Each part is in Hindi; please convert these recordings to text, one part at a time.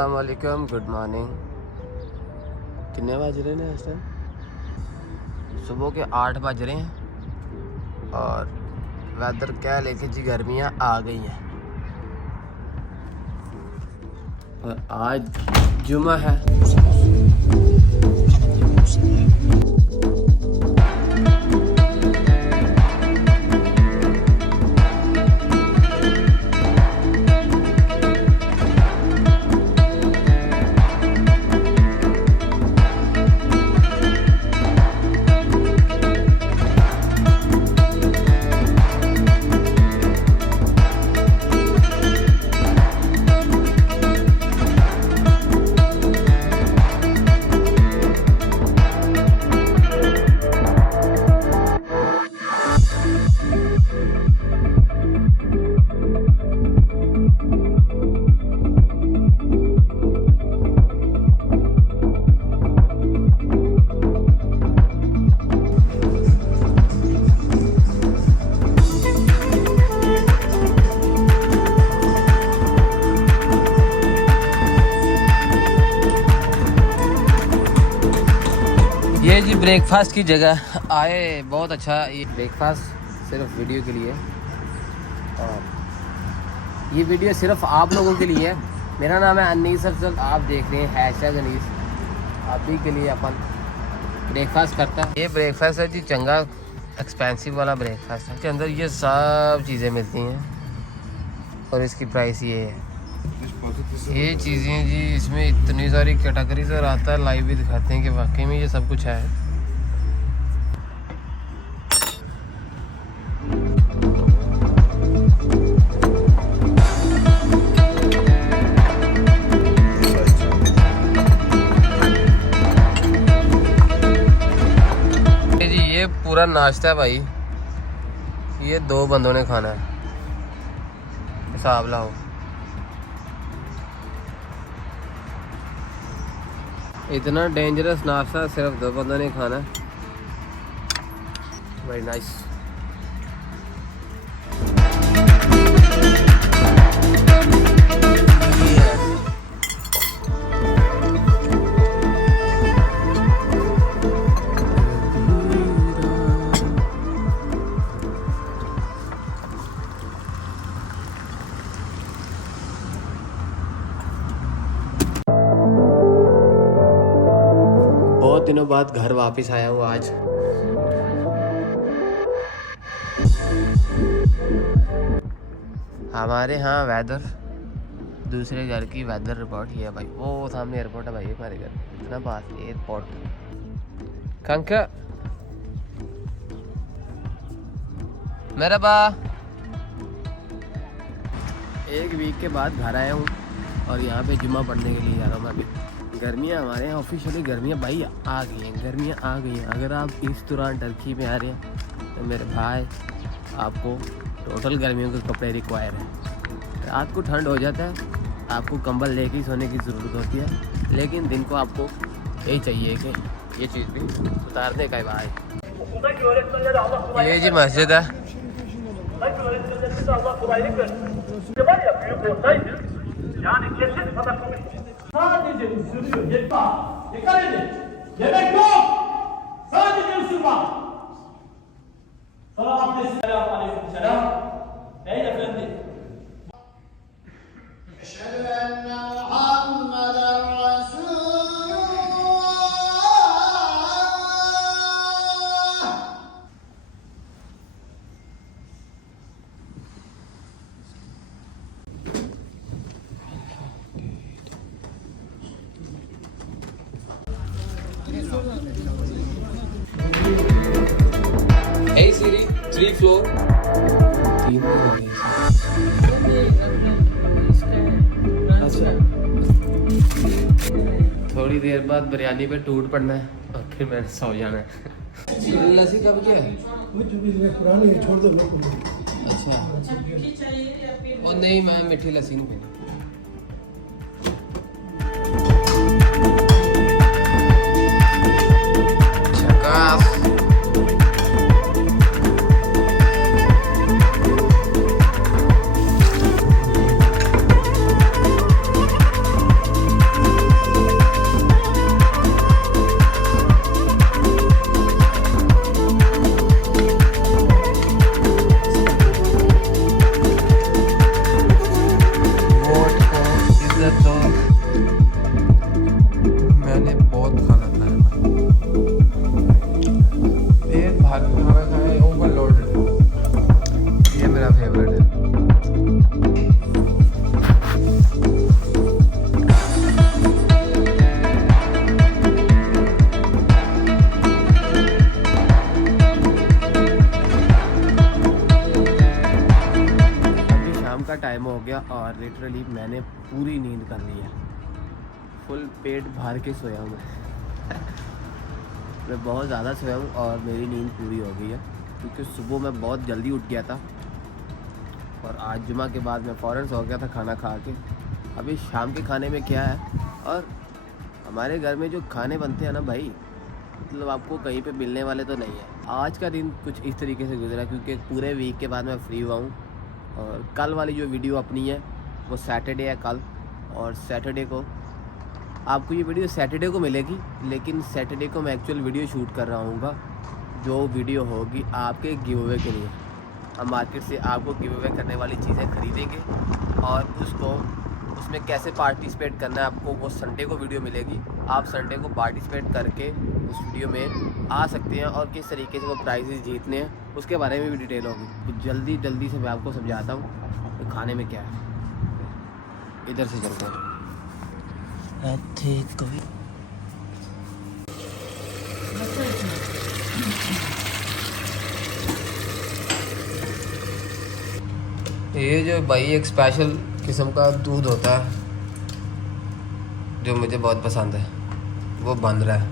अस्सलाम वालेकुम, गुड मॉर्निंग। कितने बज रहे हैं इस टाइम? सुबह के 8 बज रहे हैं और वेदर क्या लेके जी, गर्मियाँ आ गई हैं और आज जुमा है। ये जी ब्रेकफास्ट की जगह आए, बहुत अच्छा ये ब्रेकफास्ट सिर्फ वीडियो के लिए, और ये वीडियो सिर्फ आप लोगों के लिए है। मेरा नाम है अनीस अफजल, आप देख रहे हैं #अनीस। आप भी के लिए अपन ब्रेकफास्ट करता है। ये ब्रेकफास्ट है जी, चंगा एक्सपेंसिव वाला ब्रेकफास्ट है। इसके अंदर ये सब चीज़ें मिलती हैं और इसकी प्राइस ये है। ये चीज़ें जी, इसमें इतनी सारी कैटेगरीज और आता है, लाइव भी दिखाते हैं कि वाकई में ये सब कुछ है। ये जी ये पूरा नाश्ता है भाई, ये 2 बंदों ने खाना है, हिसाब लाओ। इतना डेंजरस नाश्ता सिर्फ 2 बंदों ने खाना। Very nice. बहुत दिनों बाद घर वापस आया हूँ आज। हमारे यहाँ वेदर, दूसरे घर की वेदर रिपोर्ट ही है भाई। वो सामने एयरपोर्ट है भाई हमारे घर, इतना पास एयरपोर्ट। कंका मेरा 1 वीक के बाद घर आया हूँ और यहाँ पे जुम्मा पढ़ने के लिए जा रहा हूँ मैं अभी। गर्मियाँ हमारे यहाँ ऑफिशियली गर्मियाँ भाई आ गई हैं, गर्मियाँ आ गई हैं। अगर आप इस दौरान टर्की में आ रहे हैं तो मेरे भाई आपको टोटल गर्मियों के कपड़े रिक्वायर हैं। रात को ठंड हो जाता है, आपको कंबल लेके ही सोने की ज़रूरत होती है, लेकिन दिन को आपको यही चाहिए कि ये चीज़ भी उतारने का भाई। ये जी मस्जिद है। Sadece ısırıyor. Yetme. Dikkat edin. Yemek yok. Sadece ısırma. Sana abdest. Selamun aleyküm. Selam. Ey efendi. Eşhedü enne Muhammeden Resulullah. Hey Siri, 3 floor. अच्छा, थोड़ी देर बाद बिरयानी पे टूट पड़ना है और फिर मैंने सो जाना है। लस्सी कब के है? पुरानी छोड़ दो। अच्छा, और नहीं मैं मीठी लस्सी नहीं पीनी। और लिटरली मैंने पूरी नींद कर ली है, फुल पेट भर के सोया हूँ मैं बहुत ज़्यादा सोया हूँ और मेरी नींद पूरी हो गई है क्योंकि सुबह मैं बहुत जल्दी उठ गया था और आज जुमा के बाद मैं फ़ौरन सो गया था खाना खा के। अभी शाम के खाने में क्या है, और हमारे घर में जो खाने बनते हैं ना भाई, मतलब आपको कहीं पे मिलने वाले तो नहीं है। आज का दिन कुछ इस तरीके से गुजरा क्योंकि पूरे वीक के बाद मैं फ्री हुआ हूँ और कल वाली जो वीडियो अपनी है वो सैटरडे है कल, और सैटरडे को आपको ये वीडियो सैटरडे को मिलेगी, लेकिन सैटरडे को मैं एक्चुअल वीडियो शूट कर रहा हूँ जो वीडियो होगी आपके गिव अवे के लिए। हम मार्केट से आपको गिव अवे करने वाली चीज़ें खरीदेंगे और उसमें कैसे पार्टिसिपेट करना है आपको वो संडे को वीडियो मिलेगी। आप संडे को पार्टिसिपेट करके उस वीडियो में आ सकते हैं और किस तरीके से वो प्राइजेस जीतने हैं उसके बारे में भी डिटेल होगी। तो जल्दी से मैं आपको समझाता हूँ तो खाने में क्या है। इधर से चलते हैं। ये जो भाई एक स्पेशल किस्म का दूध होता है जो मुझे बहुत पसंद है, वो बन रहा है।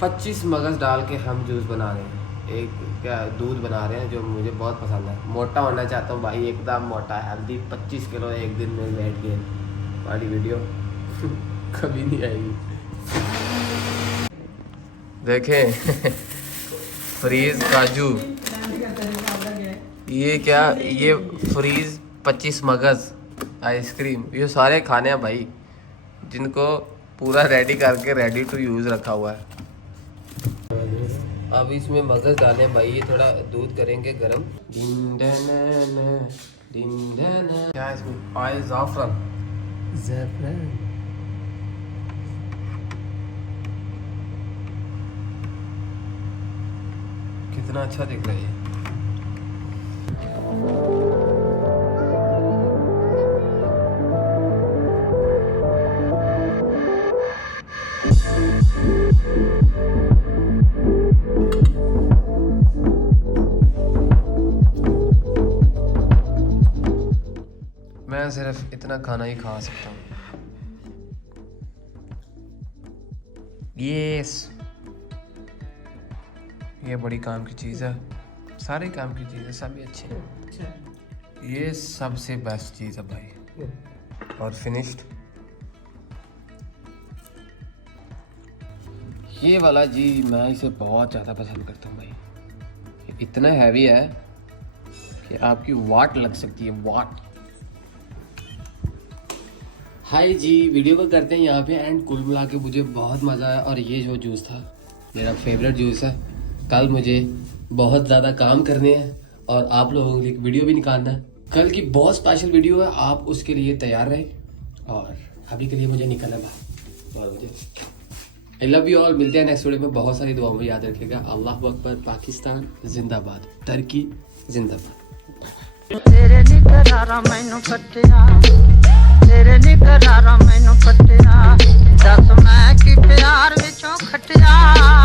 पच्चीस मगज़ डाल के हम जूस बना रहे हैं, एक क्या दूध बना रहे हैं जो मुझे बहुत पसंद है। मोटा होना चाहता हूँ भाई, एकदम मोटा हेल्दी। 25 किलो एक दिन में वेट गेन वाली वीडियो कभी नहीं आएगी। देखें फ्रीज काजू, ये क्या, ये फ्रीज 25 मगज़ आइसक्रीम, ये सारे खाने हैं भाई जिनको पूरा रेडी करके रेडी टू यूज़ रखा हुआ है। अब इसमें मगज़ डाले हैं भाई, ये थोड़ा दूध करेंगे गरम। क्या है इसमें, ऑयल ज़ाफ़रान कितना अच्छा दिख रहा है। मैं सिर्फ इतना खाना ही खा सकता हूँ। ये बड़ी काम की चीज़ है, सारे काम की चीज़ है, सभी अच्छे हैं। ये सबसे बेस्ट चीज़ है भाई। और फिनिश्ड ये वाला जी, मैं इसे बहुत ज़्यादा पसंद करता हूँ भाई। ये इतना हैवी है कि आपकी वाट लग सकती है, वाट। हाय जी, वीडियो को करते हैं यहाँ पे एंड। कुल मिला के मुझे बहुत मज़ा आया और ये जो जूस था मेरा फेवरेट जूस है। कल मुझे बहुत ज़्यादा काम करने हैं और आप लोगों के लिए एक वीडियो भी निकालना है। कल की बहुत स्पेशल वीडियो है, आप उसके लिए तैयार रहें। और अभी के लिए मुझे निकलना बाहर और मुझे आई लव यू ऑल। मिलते हैं नेक्स्ट वीडियो में। बहुत सारी दुआओं में याद रखिएगा। अल्लाह अकबर, पाकिस्तान जिंदाबाद, टर्की जिंदाबाद। तेरे निकरारा मैनू कटिया, तेरे निकरारा मैनू कटिया, दस मैं की प्यार विचों खटिया।